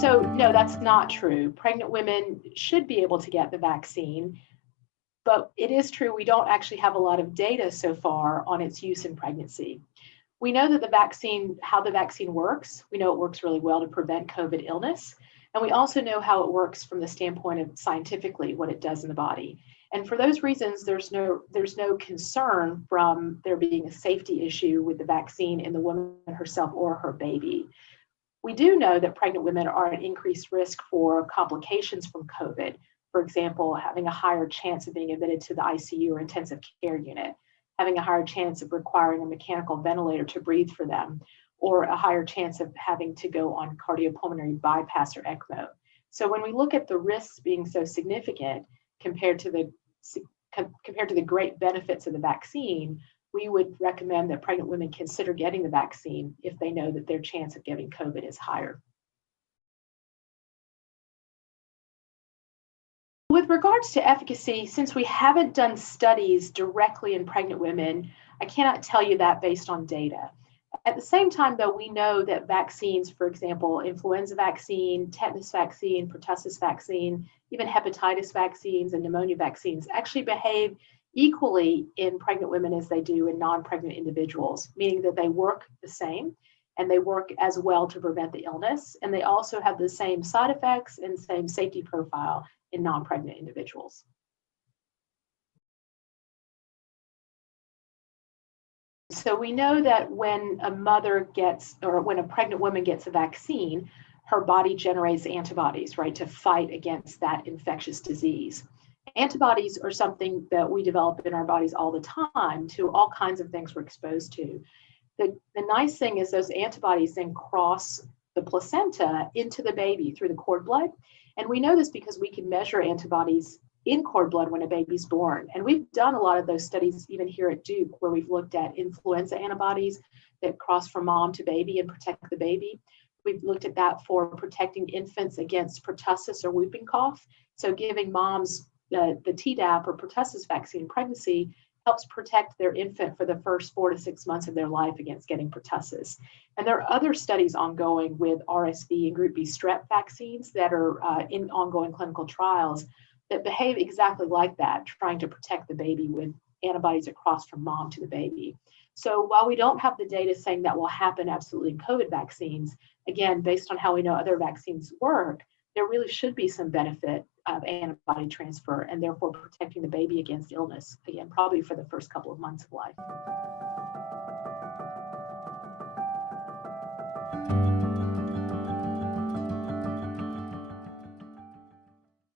So no, that's not true. Pregnant women should be able to get the vaccine, but it is true we don't actually have a lot of data so far on its use in pregnancy. We know that how the vaccine works. We know it works really well to prevent COVID illness. And we also know how it works from the standpoint of scientifically what it does in the body. And for those reasons, there's no concern from there being a safety issue with the vaccine in the woman herself or her baby. We do know that pregnant women are at increased risk for complications from COVID. For example, having a higher chance of being admitted to the ICU or intensive care unit, having a higher chance of requiring a mechanical ventilator to breathe for them, or a higher chance of having to go on cardiopulmonary bypass or ECMO. So when we look at the risks being so significant compared to the great benefits of the vaccine, we would recommend that pregnant women consider getting the vaccine if they know that their chance of getting COVID is higher. With regards to efficacy, since we haven't done studies directly in pregnant women, I cannot tell you that based on data. At the same time, though, we know that vaccines, for example, influenza vaccine, tetanus vaccine, pertussis vaccine, even hepatitis vaccines and pneumonia vaccines actually behave equally in pregnant women as they do in non-pregnant individuals, meaning that they work the same and they work as well to prevent the illness. And they also have the same side effects and same safety profile in non-pregnant individuals. So we know that when a mother gets, or when a pregnant woman gets a vaccine, her body generates antibodies, right, to fight against that infectious disease. Antibodies are something that we develop in our bodies all the time to all kinds of things we're exposed to. The nice thing is those antibodies then cross the placenta into the baby through the cord blood. And we know this because we can measure antibodies in cord blood when a baby's born. And we've done a lot of those studies even here at Duke, where we've looked at influenza antibodies that cross from mom to baby and protect the baby. We've looked at that for protecting infants against pertussis or whooping cough. So giving moms the Tdap or pertussis vaccine in pregnancy helps protect their infant for the first 4 to 6 months of their life against getting pertussis. And there are other studies ongoing with RSV and Group B strep vaccines that are in ongoing clinical trials that behave exactly like that, trying to protect the baby with antibodies that cross from mom to the baby. So while we don't have the data saying that will happen absolutely in COVID vaccines, again, based on how we know other vaccines work, there really should be some benefit of antibody transfer and therefore protecting the baby against illness, again, probably for the first couple of months of life.